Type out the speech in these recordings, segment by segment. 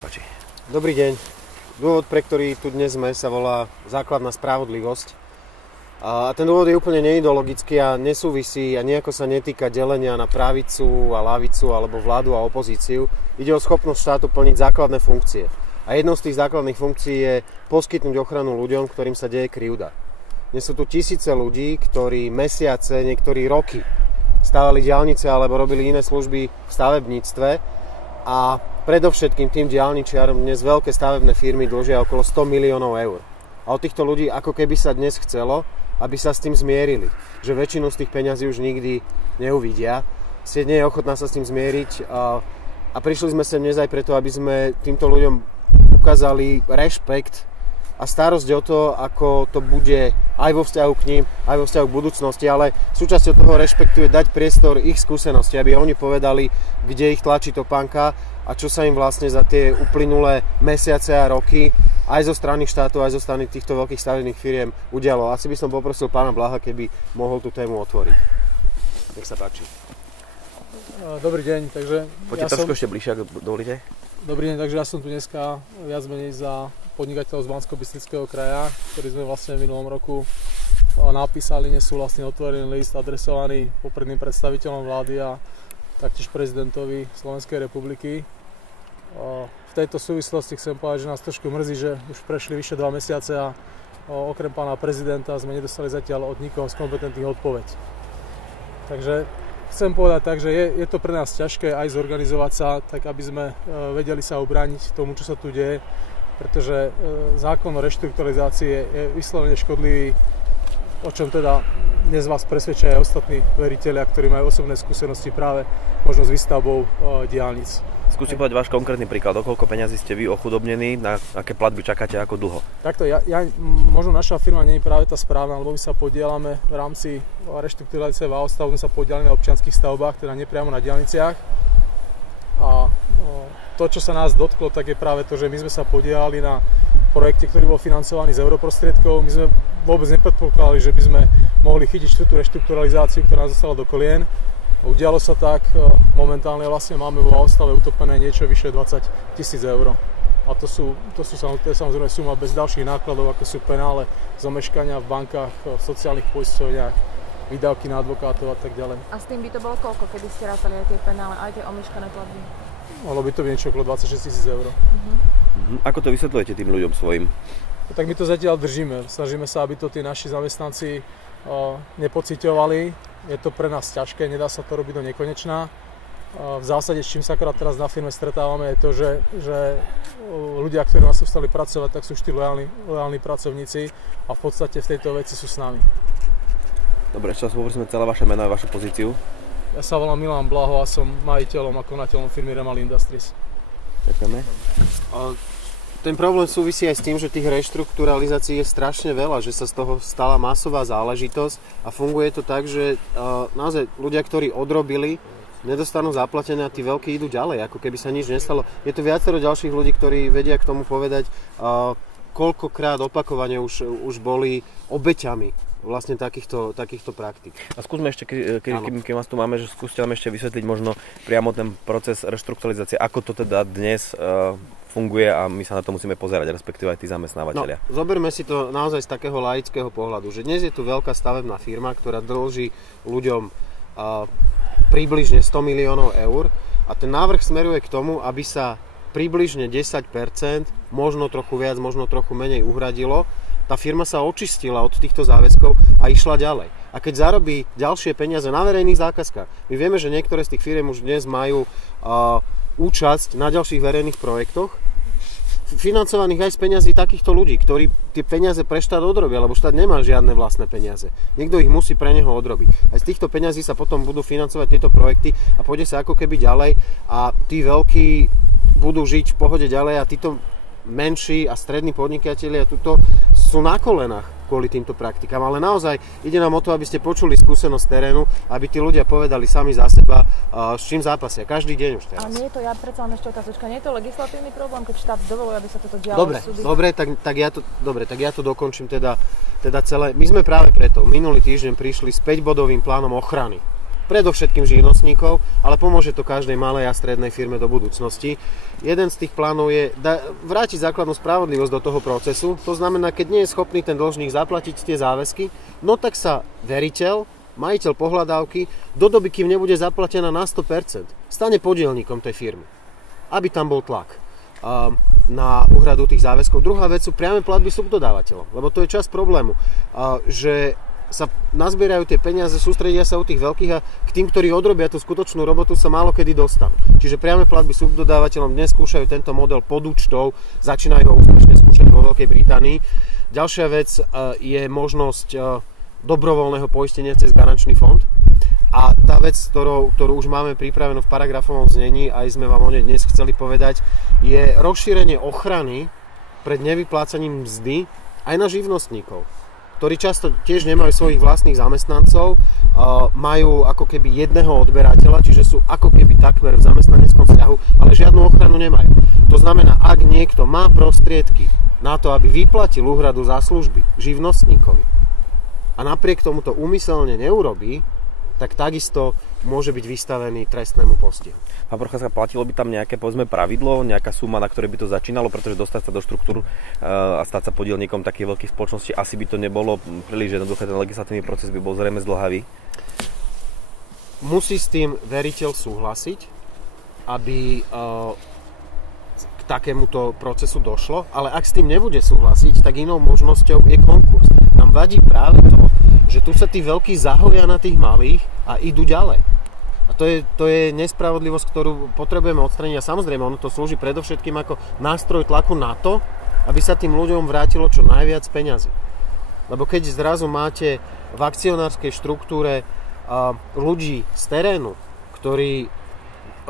Páči. Dobrý deň. Dôvod, pre ktorý tu dnes sme, sa volá základná spravodlivosť. A ten dôvod je úplne neideologický a nesúvisí a nejako sa netýka delenia na pravicu a lavicu alebo vládu a opozíciu. Ide o schopnosť štátu plniť základné funkcie. A jednou z tých základných funkcií je poskytnúť ochranu ľuďom, ktorým sa deje krivda. Dnes sú tu tisíce ľudí, ktorí mesiace, niektorí roky stavali diaľnice alebo robili iné služby v stavebníctve. A predovšetkým tým diaľničiarom dnes veľké stavebné firmy dlžia okolo 100 miliónov eur. A od týchto ľudí ako keby sa dnes chcelo, aby sa s tým zmierili. Že väčšinu z tých peňazí už nikdy neuvidia. Sieť nie je ochotná sa s tým zmieriť. A prišli sme sem dnes aj preto, aby sme týmto ľuďom ukázali rešpekt a starosť o to, ako to bude aj vo vzťahu k ním, aj vo vzťahu k budúcnosti, ale súčasťou toho rešpektu je dať priestor ich skúsenosti, aby oni povedali, kde ich tlačí topánka a čo sa im vlastne za tie uplynulé mesiace a roky aj zo strany štátu, aj zo strany týchto veľkých stavebných firiem udialo. Asi by som poprosil pána Blaha, keby mohol tú tému otvoriť. Nech sa páči. Dobrý deň, takže... Poďte trošku ešte bližšie, ak dovolíte. Dobrý deň, takže ja som tu dneska viac menej za podnikateľov z Banskobystrického kraja, ktorý sme vlastne v minulom roku napísali nesúhlasný otvorený list adresovaný popredným predstaviteľom vlády a taktiež prezidentovi Slovenskej republiky. V tejto súvislosti chcem povedať, že nás trošku mrzí, že už prešli vyše 2 mesiace a okrem pána prezidenta sme nedostali zatiaľ od nikoho z kompetentných odpoveď. Takže chcem povedať tak, že je to pre nás ťažké aj zorganizovať sa, tak aby sme vedeli sa ubrániť tomu, čo sa tu deje, pretože zákon o reštrukturalizácii je vyslovene škodlivý, o čom teda dnes vás presvedčia aj ostatní veritelia, ktorí majú osobné skúsenosti práve možno s výstavbou diaľnic. Skúste povedať váš konkrétny príklad, o koľko peňazí ste vy ochudobnení, na aké platby čakáte, ako dlho? Takto, možno naša firma nie je práve tá správna, lebo my sa podielame v rámci reštrukturalizácie VAO-stavu, my sa podielame na občianskych stavbách, teda nepriamo na diaľniciach. A to, čo sa nás dotklo, tak je práve to, že my sme sa podielali na projekte, ktorý bol financovaný z europrostriedkov. My sme vôbec nepredpokladali, že by sme mohli chytiť tú reštrukturalizáciu, ktorá nás zostala do kolien. Udialo sa tak, momentálne vlastne máme vo VAO-stave utopené niečo vyše 20 000 eur. A to sú samozrejme suma bez ďalších nákladov, ako sú penále, zameškania v bankách, v sociálnych poisťovniach, výdavky na advokátov a tak ďalej. A s tým by to bolo koľko, keby ste rátali aj tie penále, aj tie omeškané platby? Mohlo by to byť niečo okolo 26 000 eur. Ako to vysvetľujete tým ľuďom svojim? Tak my to zatiaľ držíme. Snažíme sa, aby to tí naši zamestnanci nepociťovali. Je to pre nás ťažké, nedá sa to robiť do nekonečná. V zásade, s čím sa akorát teraz na firme stretávame, je to, že ľudia, ktorí nás ostali pracovať, tak sú tí lojálni pracovníci a v podstate v tejto veci sú s nami. Dobre, ešte vás poprosíme celé vaše meno a vašu pozíciu. Ja sa volám Milan Blaho a som majiteľom a konateľom firmy Remal Industries. Ďakujeme. Ten problém súvisí aj s tým, že tých reštrukturalizácií je strašne veľa, že sa z toho stala masová záležitosť a funguje to tak, že naozaj ľudia, ktorí odrobili, nedostanú zaplatené a tí veľkí idú ďalej, ako keby sa nič nestalo. Je tu viacero ďalších ľudí, ktorí vedia k tomu povedať, koľkokrát opakovane už boli obeťami vlastne takýchto praktík. A skúsme ešte, keď vás tu máme, že skúste nám ešte vysvetliť možno priamo ten proces reštrukturalizácie, ako to teda dnes funguje a my sa na to musíme pozerať, respektíve aj tí zamestnávateľia. No, zoberme si to naozaj z takého laického pohľadu, že dnes je tu veľká stavebná firma, ktorá dlží ľuďom približne 100 miliónov eur a ten návrh smeruje k tomu, aby sa približne 10%, možno trochu viac, možno trochu menej uhradilo. Tá firma sa očistila od týchto záväzkov a išla ďalej. A keď zarobí ďalšie peniaze na verejných zákazkách, my vieme, že niektoré z tých firiem už dnes majú účasť na ďalších verejných projektoch, financovaných aj z peňazí takýchto ľudí, ktorí tie peniaze pre štát odrobia, lebo štát nemá žiadne vlastné peniaze. Niekto ich musí pre neho odrobiť. Aj z týchto peňazí sa potom budú financovať tieto projekty a pôjde sa ako keby ďalej a tí veľkí budú žiť v pohode ďalej a títo menší a strední podnikatelia tuto sú na kolenách kvôli týmto praktikám, ale naozaj ide nám o to, aby ste počuli skúsenosť terénu, aby tí ľudia povedali sami za seba, s čím zápasia každý deň už teraz. Ale nie je to, ja predsa len ešte otázočka, nie je to legislatívny problém, keď štát dovoluje, aby sa toto dialo v súdy? Tak ja to dokončím teda celé. My sme práve preto minulý týždeň prišli s 5-bodovým plánom ochrany predovšetkým živnostníkov, ale pomôže to každej malej a strednej firme do budúcnosti. Jeden z tých plánov je vrátiť základnú spravodlivosť do toho procesu. To znamená, keď nie je schopný ten dlžník zaplatiť tie záväzky, no tak sa veriteľ, majiteľ pohľadávky, do doby, kým nebude zaplatená na 100%, stane podielníkom tej firmy. Aby tam bol tlak na úhradu tých záväzkov. Druhá vec sú priame platby subdodávateľom, lebo to je časť problému, že sa nazbierajú tie peniaze, sústredia sa u tých veľkých a k tým, ktorí odrobia tú skutočnú robotu, sa málo kedy dostanú. Čiže priame platby subdodávateľom dnes skúšajú tento model podúčtov, začínajú ho úspešne skúšať vo Veľkej Británii. Ďalšia vec je možnosť dobrovoľného poistenia cez garančný fond. A tá vec, ktorú už máme pripravenú v paragrafovom znení, aj sme vám o nej dnes chceli povedať, je rozšírenie ochrany pred nevyplácaním mzdy aj na živnostníkov, ktorí často tiež nemajú svojich vlastných zamestnancov, majú ako keby jedného odberateľa, čiže sú ako keby takmer v zamestnaneckom vzťahu, ale žiadnu ochranu nemajú. To znamená, ak niekto má prostriedky na to, aby vyplatil úhradu za služby živnostníkovi a napriek tomu to úmyselne neurobí, tak takisto môže byť vystavený trestnému postihu. Pán Procházka, platilo by tam nejaké, povedzme, pravidlo, nejaká suma, na ktorej by to začínalo, pretože dostať sa do štruktúr a stať sa podielnikom takých veľkých spoločností, asi by to nebolo príliš jednoduché, ten legislatívny proces by bol zrejme zdĺhavý. Musí s tým veriteľ súhlasiť, aby k takémuto procesu došlo, ale ak s tým nebude súhlasiť, tak inou možnosťou je konkurs. Nám vadí práve to, že tu sa tí veľkí zahoja na tých malých a idú ďalej. A to je nespravodlivosť, ktorú potrebujeme odstrániť. A samozrejme, ono to slúži predovšetkým ako nástroj tlaku na to, aby sa tým ľuďom vrátilo čo najviac peňazí. Lebo keď zrazu máte v akcionárskej štruktúre ľudí z terénu, ktorí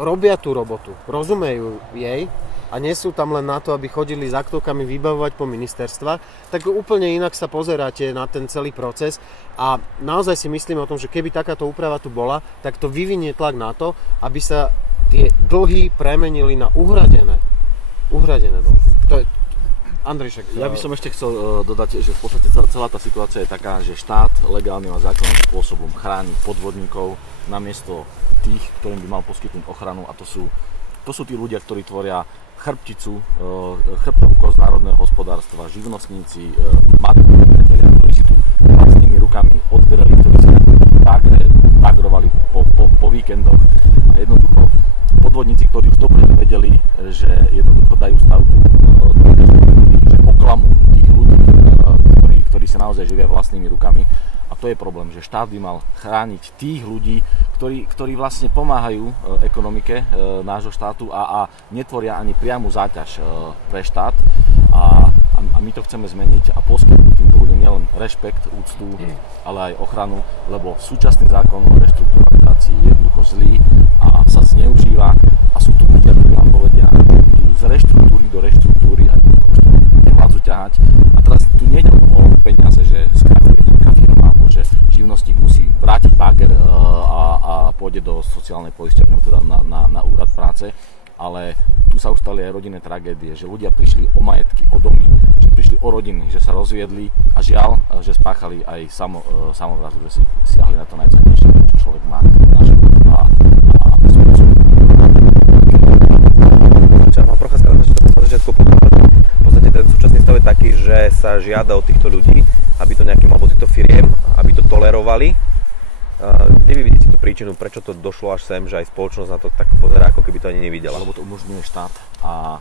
robia tú robotu, rozumejú jej, a nie sú tam len na to, aby chodili s aktovkami vybavovať po ministerstvách, tak úplne inak sa pozeráte na ten celý proces a naozaj si myslíme o tom, že keby takáto úprava tu bola, tak to vyvinie tlak na to, aby sa tie dlhy premenili na uhradené dlhy. To je Andrej, ja by som ešte chcel dodať, že v podstate celá tá situácia je taká, že štát legálnym a zákonným spôsobom chráni podvodníkov namiesto tých, ktorým by mal poskytnúť ochranu, a to sú tí ľudia, ktorí tvoria chrbtovú kosť národného hospodárstva, živnostníci, malí podnikatelia, ktorí si tu vlastnými rukami odderali, ktorí si bagrovali po víkendoch, a jednoducho podvodníci, ktorí už dopredu vedeli, že jednoducho dajú stavbu, že oklamú tých ľudí, ktorí sa naozaj živia vlastnými rukami. A to je problém, že štát by mal chrániť tých ľudí, ktorí vlastne pomáhajú ekonomike nášho štátu a netvoria ani priamu záťaž pre štát. A my to chceme zmeniť a poskytnúť týmto ľuďom nielen rešpekt, úctu, ale aj ochranu, lebo súčasný zákon o reštrukturalizácii je jednoducho zlý a sa zneužíva, a sú tu ľudia, ktorí vám povedia, idú z reštruktúry do reštruktúry a už to nevládzu ťahať. A teraz tu nejde o peniaze, že skrachuje nejaká firma, alebo že živnostník musí vrátiť bager a pôjde do sociálnej poisťovne, teda na úrad práce. Ale tu sa už stali aj rodinné tragédie, že ľudia prišli o majetky, o domy, že prišli o rodiny, že sa rozviedli a žiaľ, že spáchali aj samovraždu, že si siahli na to najcennejšie, čo človek má na život a Pán Procházka, na začiatku v podstate ten súčasný stav je taký, že sa žiada od týchto ľudí, aby to nejakým, alebo týchto firiem, aby to tolerovali. Kde vy vidíte tú príčinu, prečo to došlo až sem, že aj spoločnosť na to tak pozerá, ako keby to ani nevidela? Lebo to umožňuje štát a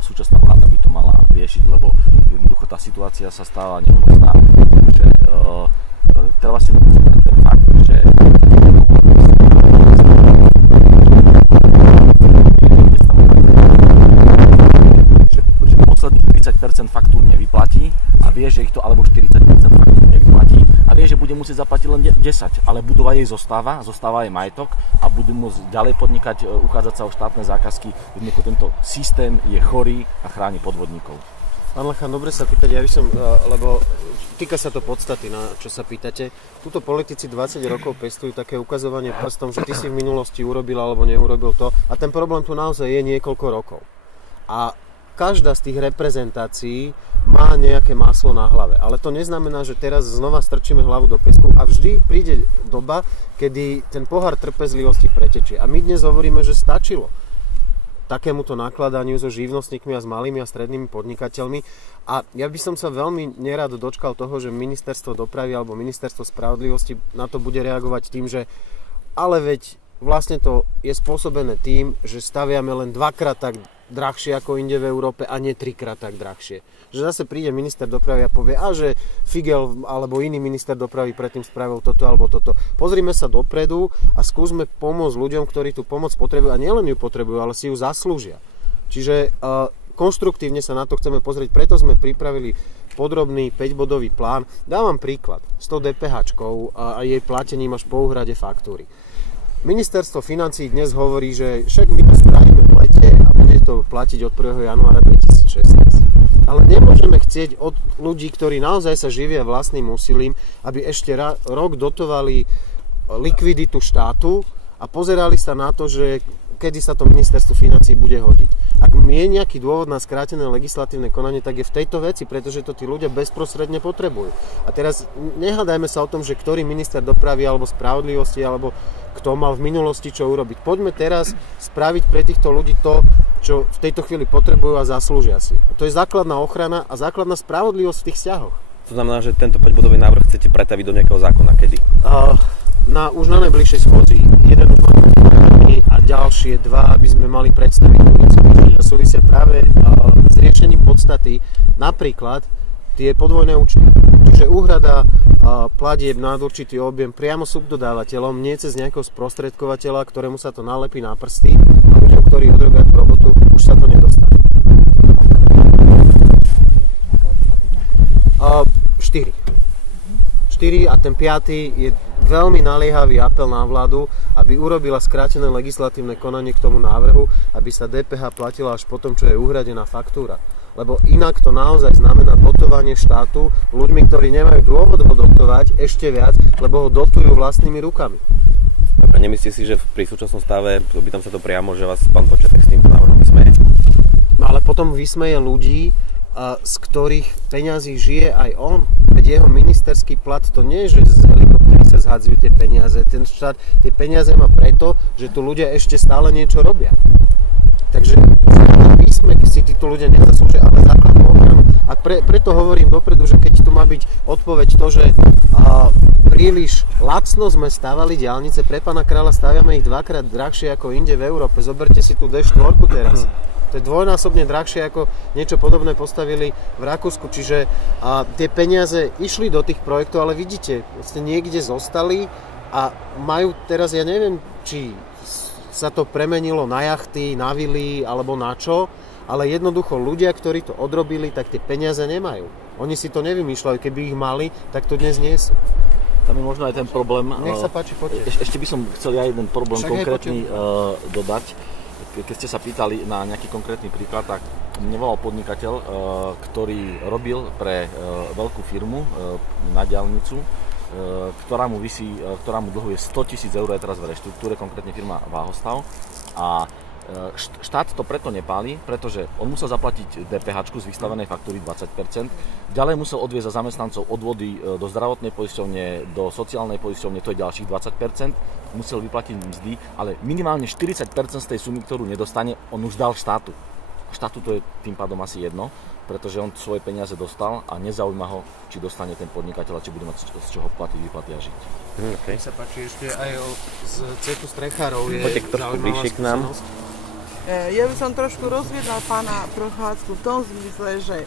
súčasná vláda by to mala riešiť, lebo jednoducho tá situácia sa stáva neúnosná, že treba si uvedomiť ten fakt, že posledných 30% faktúr nevyplatí a vie, že ich to, alebo 40% faktúr nevyplatí a vie, že bude musieť zaplatiť len 10, ale budova jej zostáva jej majetok a budú môcť ďalej podnikať, uchádzať sa o štátne zákazky. Jednoducho tento systém je chorý a chráni podvodníkov. Pán Lachan, dobre sa pýtať, ja by som, lebo týka sa to podstaty, na čo sa pýtate. Tuto politici 20 rokov pestujú také ukazovanie prstom, že ty si v minulosti urobil alebo neurobil to, a ten problém tu naozaj je niekoľko rokov. A každá z tých reprezentácií má nejaké máslo na hlave. Ale to neznamená, že teraz znova strčíme hlavu do piesku a vždy príde doba, kedy ten pohár trpezlivosti pretečie. A my dnes hovoríme, že stačilo takémuto nakladaniu so živnostníkmi a s malými a strednými podnikateľmi. A ja by som sa veľmi nerád dočkal toho, že ministerstvo dopravy alebo ministerstvo spravodlivosti na to bude reagovať tým, že ale veď vlastne to je spôsobené tým, že staviame len 2-krát tak drahšie ako inde v Európe a nie 3-krát tak drahšie. Že zase príde minister dopravy a povie, a že Figel alebo iný minister dopravy predtým spravil toto alebo toto. Pozrime sa dopredu a skúsme pomôcť ľuďom, ktorí tú pomoc potrebujú a nielen ju potrebujú, ale si ju zaslúžia. Čiže konštruktívne sa na to chceme pozrieť, preto sme pripravili podrobný 5-bodový plán. Dávam príklad s tou DPH-čkou a jej platením až po úhrade faktúry. Ministerstvo financií dnes hovorí, že však my to spravíme v lete a bude to platiť od 1. januára 2016. Ale nemôžeme chcieť od ľudí, ktorí naozaj sa živia vlastným úsilím, aby ešte rok dotovali likviditu štátu a pozerali sa na to, že kedy sa to ministerstvo financií bude hodiť. Ak je nejaký dôvod na skrátené legislatívne konanie, tak je v tejto veci, pretože to tí ľudia bezprostredne potrebujú. A teraz nehádajme sa o tom, že ktorý minister dopravy alebo spravodlivosti alebo kto mal v minulosti čo urobiť. Poďme teraz spraviť pre týchto ľudí to, čo v tejto chvíli potrebujú a zaslúžia si. A to je základná ochrana a základná spravodlivosť v tých vzťahoch. To znamená, že tento 5-bodový návrh chcete pretaviť do nejakého zákona. Kedy? Už na najbližšej schôdzi. Jeden už máme pripravený a ďalšie 2 by sme mali predstaviť budúci týždeň. Súvisia práve s riešením podstaty, napríklad tie podvojné účty. Čiže úhrada platieb nad určitý objem priamo subdodávateľom, nie cez nejakého sprostredkovateľa, ktorému sa to nalepí na prsty a ľuďom, ktorí odrobia tú robotu, už sa to nedostane. 4 a ten 5. je veľmi naliehavý apel na vládu, aby urobila skrátené legislatívne konanie k tomu návrhu, aby sa DPH platila až potom, čo je uhradená faktúra. Lebo inak to naozaj znamená dotovanie štátu ľuďmi, ktorí nemajú dôvod ho dotovať ešte viac, lebo ho dotujú vlastnými rukami. Dobre, nemyslíte si, že pri súčasnom stave, opýtam sa to priamo, že vás pán Početek s týmto návrhom vysmeje? No ale potom vysmeje ľudí, z ktorých peňazí žije aj on. Veď jeho ministerský plat to nie je, že z helikoptery sa zhadzujú tie peniaze. Ten štát tie peniaze má preto, že tu ľudia ešte stále niečo robia. Takže výsmech si títo ľudia nezaslúžia, ale základnú ochranu. A preto hovorím dopredu, že keď tu má byť odpoveď to, že príliš lacno sme stavali diaľnice, pre pána kráľa staviame ich 2-krát drahšie ako inde v Európe. Zoberte si tú D4 teraz. To je dvojnásobne drahšie, ako niečo podobné postavili v Rakúsku. Čiže tie peniaze išli do tých projektov, ale vidíte, vlastne niekde zostali a majú teraz, ja neviem, či sa to premenilo na jachty, na vily alebo na čo, ale jednoducho ľudia, ktorí to odrobili, tak tie peniaze nemajú. Oni si to nevymýšľajú, keby ich mali, tak to dnes nie sú. Tam je možno aj ten problém. Nech sa páči, poďte. Ešte by som chcel ja jeden problém konkrétny dodať. Keď ste sa pýtali na nejaký konkrétny príklad, tak mne volal podnikateľ, ktorý robil pre veľkú firmu na diaľnicu, ktorá mu dlhuje 100 000 eur aj teraz v reštruktúre, konkrétne firma Váhostav. A štát to preto nepáli, pretože on musel zaplatiť DPH z vystavenej faktúry 20%, ďalej musel odviesť za zamestnancov odvody do zdravotnej poisťovne, do sociálnej poisťovne, to je ďalších 20%, musel vyplatiť mzdy, ale minimálne 40% z tej sumy, ktorú nedostane, on už dal štátu. Štátu to je tým pádom asi jedno, pretože on svoje peniaze dostal a nezaujíma ho, či dostane ten podnikateľ a či bude mať z čoho platiť, vyplatiť a žiť. Okay. Sa páči, ešte aj z cetu strechárov je zaujímavá skúsenosť. Ja by som trošku rozviedla pána Procházku v tom zmysle, že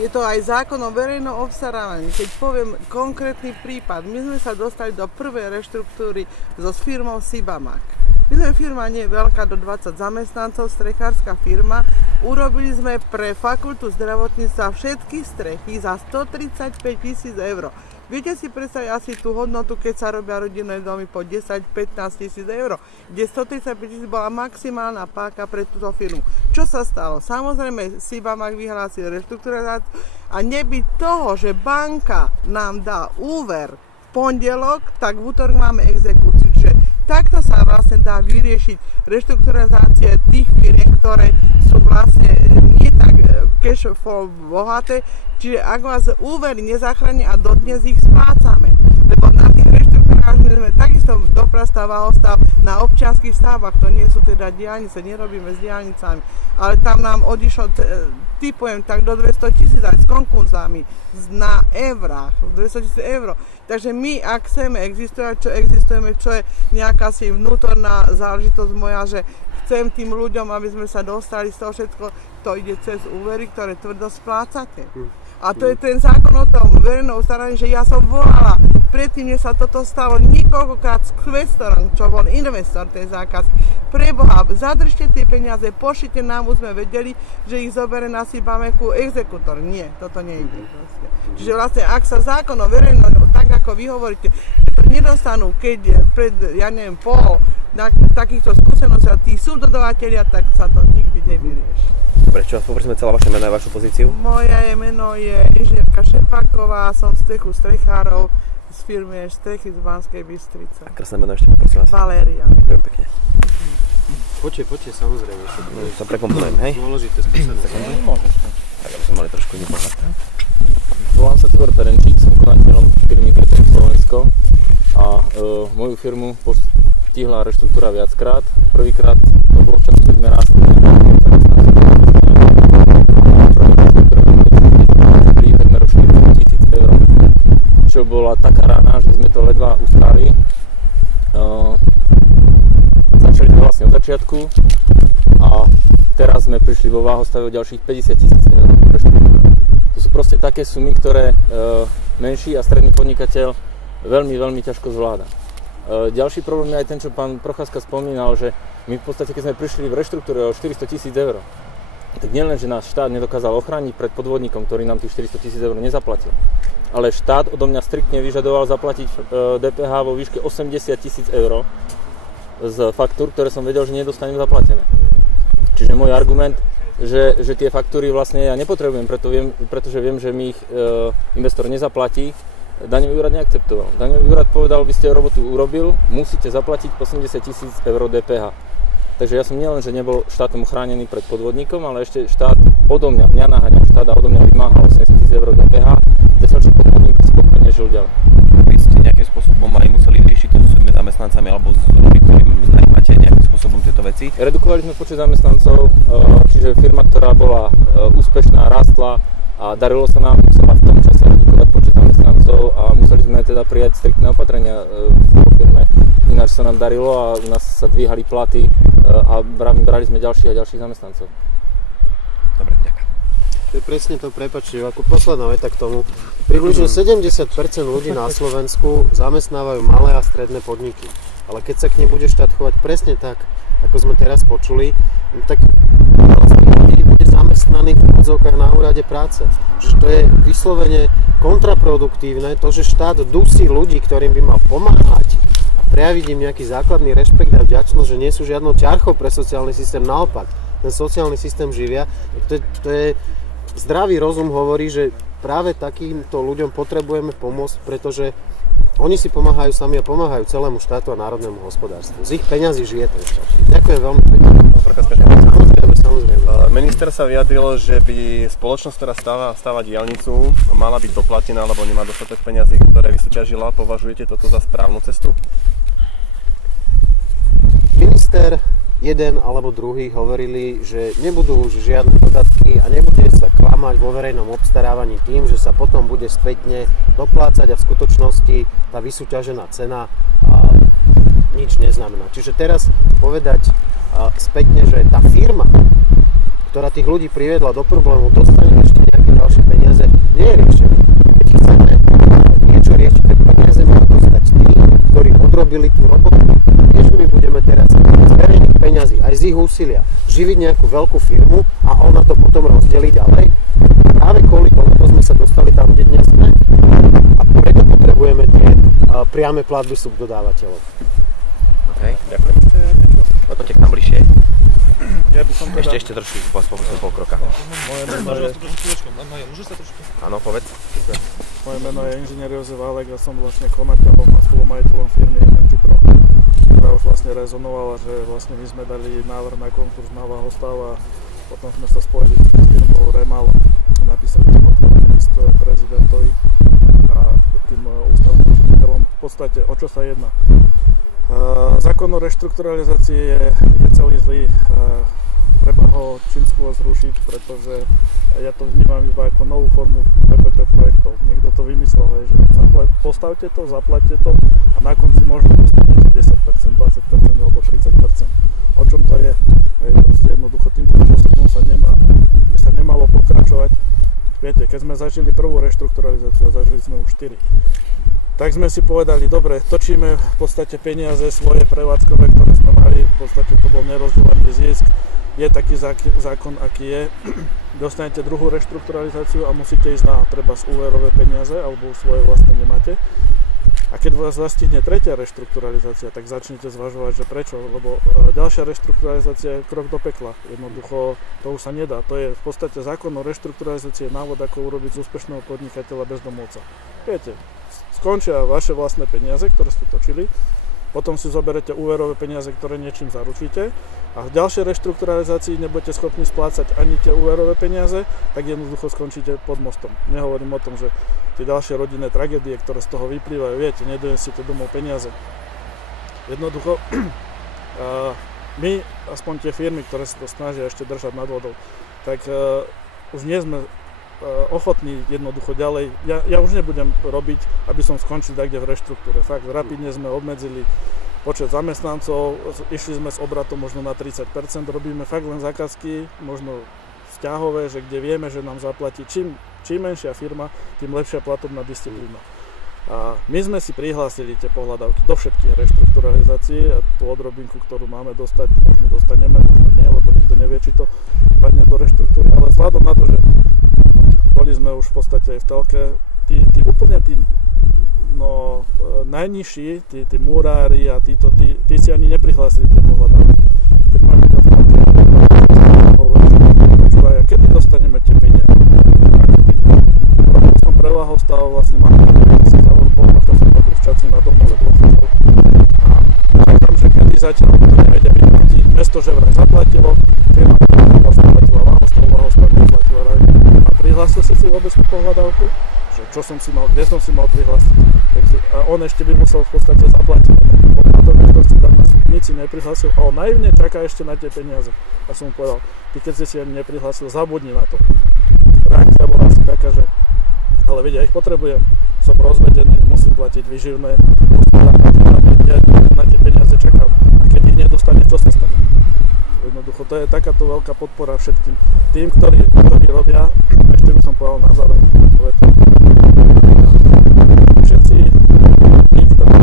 je to aj zákon o verejnom obstarávaní. Keď poviem konkrétny prípad, my sme sa dostali do prvej reštruktúry so firmou Sibamag. My sme firma nie veľká, do 20 zamestnancov, strechárska firma. Urobili sme pre fakultu zdravotníctva všetky strechy za 135 000 eur. Viete si predstaviť asi tú hodnotu, keď sa robia rodinné domy po 10-15 000 eur, kde 135 000 bola maximálna páka pre túto firmu. Čo sa stalo? Samozrejme, Sibamag vyhlásil reštrukturalizáciu a nebyť toho, že banka nám dá úver v pondelok, tak v útorok máme exekúciu. Čiže takto sa vlastne dá vyriešiť reštrukturalizácia tých firiem, ktoré sú vlastne nie tak cash flow bohaté, čiže ak vás úvery nezachráni a dodnes ich splácame. Lebo na tých reštruktúrách my sme takisto doprastáva ostav na občianskych stavbách, to nie sú teda diaľnice, nerobíme s diaľnicami, ale tam nám odišlo, typujem, tak do 200 000 aj s konkurzami, na eurách, 200 000 eur. Takže my, ak chceme existovať, čo existujeme, čo je nejaká si vnútorná záležitosť moja, že chcem tým ľuďom, aby sme sa dostali z toho všetko, to ide cez úvery, ktoré tvrdo splácate. A to je ten zákon o tom verejnom staraní, že ja som volala predtým, než sa toto stalo niekoľkokrát s kvestorom, čo bol investor tej zákazky. Preboha, zadržte tie peniaze, pošlite nám, už sme vedeli, že ich zobere na Sibameku exekútor. Nie, toto nejde. Čiže vlastne, ak sa zákon o verejnom, tak ako vy hovoríte, že to nedostanú, keď pred, ja neviem, pol na takýchto skúseností tí subdodavatelia, tak sa to nikdy nevyrieši. Dobre, čo vás poprosíme, celá vaša meno a vašu pozíciu? Moje meno je inžinierka Šepáková, som z cechu strechárov z firmy Štrechy z Banskej Bystrice. A krásne meno ešte poprosím vás. Valéria. Ďakujem pekne. Poďte, samozrejme. Sa prekomponujem, hej? Dôležité skúsenosti. Tak, aby sme mali trošku iný pohľad. Volám sa Tibor Perenčík, som konateľom firmy Kretek Slovensko a moju firmu postihla reštruktúra viackrát. Prvýkrát to bolo v času, keď sme rástli takmer o 400 000 eur, čo bola taká rána, že sme to ledva ustáli. Začali sme vlastne od začiatku a teraz sme prišli vo váhostave o ďalších 50 000 eur. To sú proste také sumy, ktoré menší a stredný podnikateľ veľmi ťažko zvláda. Ďalší problém je aj ten, čo pán Procházka spomínal, že my v podstate, keď sme prišli v reštruktúre o 400 000 eur, tak nielen, že nás štát nedokázal ochrániť pred podvodníkom, ktorý nám tých 400 000 eur nezaplatil, ale štát odo mňa striktne vyžadoval zaplatiť DPH vo výške 80 000 eur z faktúr, ktoré som vedel, že nedostanem zaplatené. Čiže môj argument, že tie faktúry vlastne ja nepotrebujem, pretože viem, že mi ich investor nezaplatí, daňový úrad neakceptoval. Daňový úrad povedal, vy ste robotu urobil, musíte zaplatiť 80 000 eur DPH. Takže ja som nielen, že nebol štátom chránený pred podvodníkom, ale ešte štát odo mňa naháňal štát a odo mňa vymáhal 80 000 eur DPH, zatiaľ čo podvodník spokojne žil ďalej. Vy ste nejakým spôsobom aj museli riešiť so svojimi zamestnancami alebo s ľuďmi, ktorým najímate nejakým spôsobom tieto veci? Redukovali sme počet zamestnancov, čiže firma, ktorá bola úspešná, rástla a darilo sa nám, musela v tom čase redukovať počet zamestnancov a museli sme teda prijať striktné opatrenia v firme. Ináč sa nám darilo a u nás sa dvíhali platy a brali sme ďalších a ďalších zamestnancov. Dobre, ďakujem. To je presne to, prepáčte, ako posledná veta k tomu. Približne 70% ľudí na Slovensku zamestnávajú malé a stredné podniky. Ale keď sa k nim bude štát chovať presne tak, ako sme teraz počuli, tak vlastne ľudí bude zamestnaných v odzovkách na úrade práce. Čiže to je vyslovene kontraproduktívne, to, že štát dusí ľudí, ktorým by mal pomáhať a prejaviť im nejaký základný rešpekt a vďačnosť, že nie sú žiadnou ťarchou pre sociálny systém, naopak, ten sociálny systém živia. To je zdravý rozum hovorí, že práve takýmto ľuďom potrebujeme pomôcť, pretože oni si pomáhajú sami a pomáhajú celému štátu a národnému hospodárstvu. Z ich peňazí žije ten štát. Ďakujem veľmi pekne. Samozrejme. Minister sa vyjadril, že by spoločnosť, ktorá stáva diaľnicu, mala byť doplatená, lebo nemá dostatok peňazí, ktoré vysúťažila. Považujete toto za správnu cestu? Minister jeden alebo druhý hovorili, že nebudú už žiadne dodatky a nebude sa klamať vo verejnom obstarávaní tým, že sa potom bude spätne doplácať a v skutočnosti tá vysúťažená cena nič neznamená. Čiže teraz povedať spätne, že tá firma, ktorá tých ľudí priviedla do problému, dostane ešte nejaké ďalšie peniaze, nie je riešenie. Keď chceme niečo riešiť, tak peniaze majú dostať tí, ktorí odrobili tú robotu. Tiež my budeme teraz z verejných peňazí, aj z ich úsilia, živiť nejakú veľkú firmu a ona to potom rozdeliť ďalej. Práve kvôli tomuto sme sa dostali tam, kde dnes sme. A preto potrebujeme tie priame platby subdodávateľov. Okay, ďakujem. Poďte k nám bližšie. Ja by som teda... Ešte trošku, poprosím pol kroka. Moje meno je... Áno, povedz. Moje meno je inžinier Jozef Alek a som vlastne konateľom a spolumajiteľom firmy Energy Pro, ktorá už vlastne rezonovala, že vlastne my sme dali návrh na konkurs na váhostav a potom sme sa spojili s firmou Remal napísali tým otvorený list prezidentovi a tým ústavným činiteľom. V podstate, o čo sa jedná? Zákon o reštrukturalizácii je celý zlý. Treba ho čím skôr zrušiť, pretože ja to vnímam iba ako novú formu PPP projektov. Niekto to vymyslel, že postavte to, zaplaťte to a na konci možno dostanete 10%, 20% alebo 30%. O čom to je? Proste jednoducho týmto spôsobom by sa nemalo pokračovať. Viete, keď sme zažili prvú reštrukturalizáciu a zažili sme už 4, tak sme si povedali, dobre, točíme v podstate peniaze svoje prevádzkové, ktoré sme mali, v podstate to bol nerozdelený zisk. Je taký zákon, aký je. Dostanete druhú reštrukturalizáciu a musíte ísť na treba z úverové peniaze, alebo svoje vlastné nemáte. A keď vás zastihne tretia reštrukturalizácia, tak začnete zvažovať, že prečo, lebo ďalšia reštrukturalizácia je krok do pekla. Jednoducho to už sa nedá. To je v podstate zákon o reštrukturalizácii, návod, ako urobiť z úspešného podnikateľa bezdomovca. Viete, skončia vaše vlastné peniaze, ktoré ste točili, potom si zoberete úverové peniaze, ktoré niečím zaručíte a v ďalšej reštrukturalizácii nebudete schopní splácať ani tie úverové peniaze, tak jednoducho skončíte pod mostom. Nehovorím o tom, že tie ďalšie rodinné tragédie, ktoré z toho vyplývajú, viete, nedonesiete domov peniaze. Jednoducho, my, aspoň tie firmy, ktoré sa to snažia ešte držať nad vodou, tak už nie sme ochotní jednoducho ďalej. Ja už nebudem robiť, aby som skončil takde v reštruktúre. Fakt, rapidne sme obmedzili počet zamestnancov, išli sme s obratom možno na 30%, robíme fakt len zákazky, možno vzťahové, že kde vieme, že nám zaplatí. Čím menšia firma, tým lepšia platobná disciplína. A my sme si prihlásili tie pohľadávky do všetkých reštrukturalizácií a tú odrobinku, ktorú máme dostať, možno dostaneme, možno nie, lebo nikto nevie, či to padne do reštruktúry, ale vzhľadom na to, že boli sme už v podstate aj v telke, tí najnižší, tí murári a tí si ani neprihlásili tie pohľadávky. Keď máme to v telke, počúvaj, kedy dostaneme tie peniaze? Robil som preľahostav, vlastne máme si závoru pol roka som robil v Čaci na domove dôchodcov a čakám, že kedy zatiaľ to nevedia vyplatiť, mesto že vraj zaplatilo, firma vlastne platila Váhostav neplatila raj. A prihlásil si vôbec tú pohľadávku? Že čo som si mal, kde som si mal prihlásiť? A on ešte by musel v podstate zaplatiť. A to niekto si tam nič si neprihlásil a on naivne čaká ešte na tie peniaze. A som mu povedal, ty keď si ani neprihlásil, zabudni na to. Reakcia bola asi taká, že ale vedia, ich potrebujem. Som rozvedený, musím platiť výživné, musím zaplatiť, ja na tie peniaze čakám. A keď ich nedostane, čo sa stane? Jednoducho, to je takáto veľká podpora všetkým tým, ktorí robia. Ešte by som povedal na záver. Všetci tí, ktorí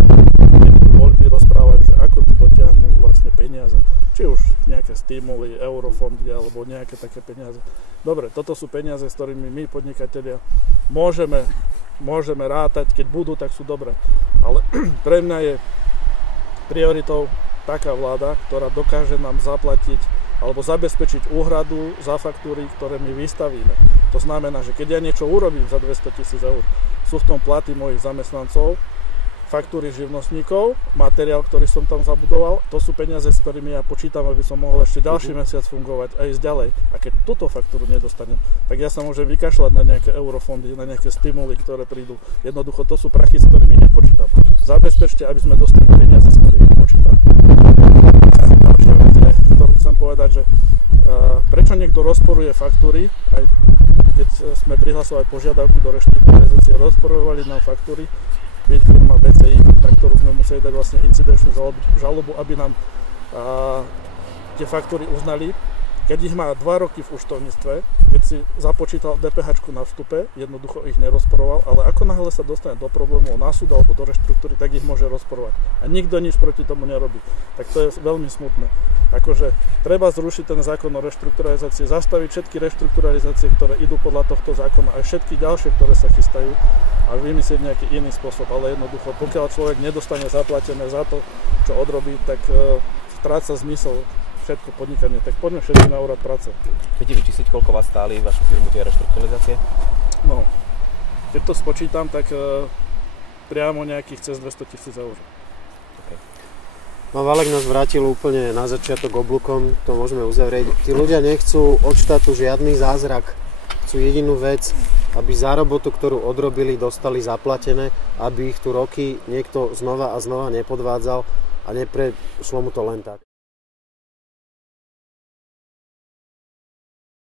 voľby rozprávajú, že ako to dotiahnu vlastne peniaze. Či už nejaké stimuly, eurofondy alebo nejaké také peniaze. Dobre, toto sú peniaze, s ktorými my podnikatelia môžeme rátať, keď budú, tak sú dobré. Ale pre mňa je prioritou taká vláda, ktorá dokáže nám zaplatiť alebo zabezpečiť úhradu za faktúry, ktoré my vystavíme. To znamená, že keď ja niečo urobím za 200 000 eur, sú v tom platy mojich zamestnancov, faktúry živnostníkov, materiál, ktorý som tam zabudoval, to sú peniaze, s ktorými ja počítam, aby som mohol ešte ďalší mesiac fungovať a ísť ďalej. A keď túto faktúru nedostanem, tak ja sa môžem vykašľať na nejaké eurofondy, na nejaké stimuly, ktoré prídu. Jednoducho to sú prachy, s ktorými nepočítam. Zabezpečte, aby sme dostali peniaze, s ktorými počítam. Ďalšia vec je, ktorú chcem povedať, že prečo niekto rozporuje faktúry, aj keď sme prihlasovali požiadavku do reštrukturalizácie, rozporovali nám faktúry, keď firma BCI, na ktorú sme museli dať vlastne incidenčnú žalobu, aby nám tie faktúry uznali. Keď ich má 2 roky v účtovníctve, keď si započítal DPH na vstupe, jednoducho ich nerozporoval, ale ako náhle sa dostane do problémov na súd alebo do reštruktúry, tak ich môže rozporovať. A nikto nič proti tomu nerobí. Tak to je veľmi smutné. Akože treba zrušiť ten zákon o reštrukturalizácii, zastaviť všetky reštrukturalizácie, ktoré idú podľa tohto zákona, aj všetky ďalšie, ktoré sa chystajú a vymyslieť nejaký iný spôsob. Ale jednoducho, pokiaľ človek nedostane zaplatené za to, čo odrobí, tak stráca zmysel všetko podnikanie, tak poďme všetci na úrad práce. Viete vyčísliť, koľko vás stáli vašu firmu tie reštrukturalizácie? No, keď to spočítam, tak priamo nejakých cez 200 000 eur. Okay. No, Valek nás vrátil úplne na začiatok oblúkom, to môžeme uzavrieť. Tí ľudia nechcú od štátu žiadny zázrak, chcú jedinú vec, aby za robotu, ktorú odrobili, dostali zaplatené, aby ich tu roky niekto znova a znova nepodvádzal a neprešlo mu to len tak.